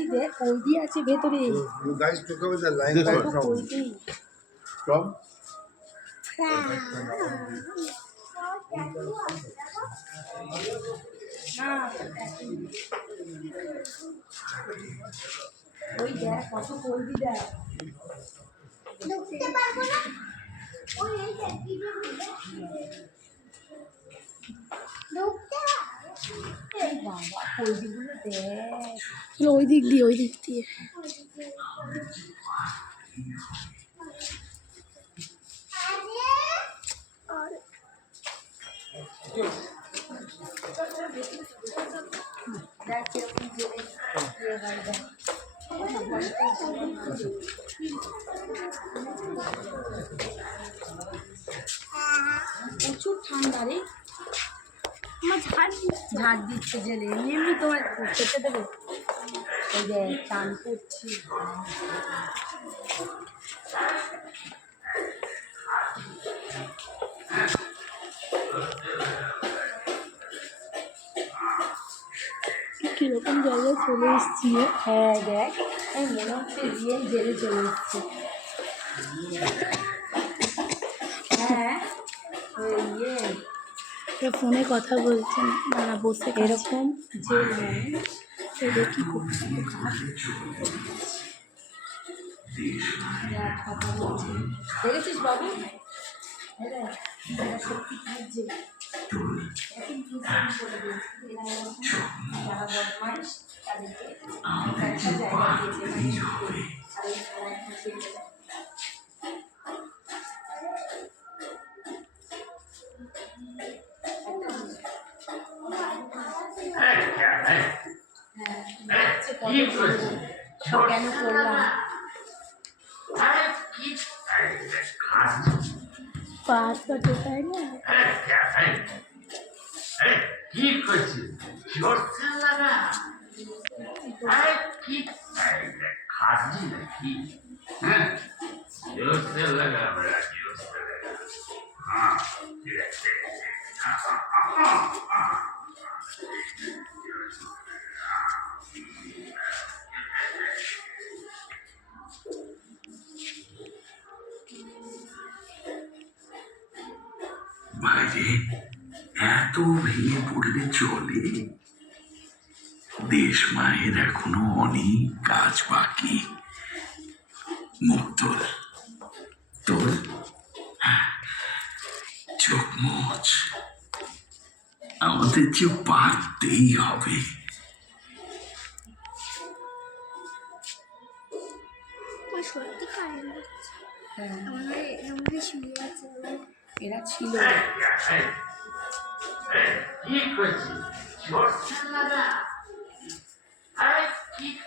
কৈদি দেখ কৈদি আছে ভেতরে You, you guys took away the line This light from From? ওই দেখ কত কৈদি দেখ ঢুকতে পারব না ওই এই চলো ওই দিক দিয়ে ওই দিক দিয়ে আরে দেখ ঝাড় দিচ্ছে ঝাড় দিচ্ছে জেলে এমনি এমনি তোমার খেতে দেবে এই যে চান করছি কিরকম জায়গায় চলে এসছি রে। হ্যাঁ দেখ এই মনে হচ্ছে রিয়েল জেলে চলে এসছে হ্যাঁ ওই ইয়ে ওরা ফোনে কথা বলছেন দাঁড়া বসে এরকম? এদের কি করছে? দেখেছিস বাবু? এই কেন করলাম পাঁচ কাটে তাই না কি করছিস খাসি নাকি হ্যাঁ জোরছে লাগা বড়া জোরছে লাগা হ্যাঁ ঠিক আছে বাইরে এত ভেঙে পড়লে চলে। দেশ মায়ের এখনও অনেক কাজ বাকি। মুখ তোর তোল। চোখ মোচ আমাদের যে পারতেই হবে। সত্যি হ্যাঁ। আমার শুয়ে আছে। এরা ছিল কি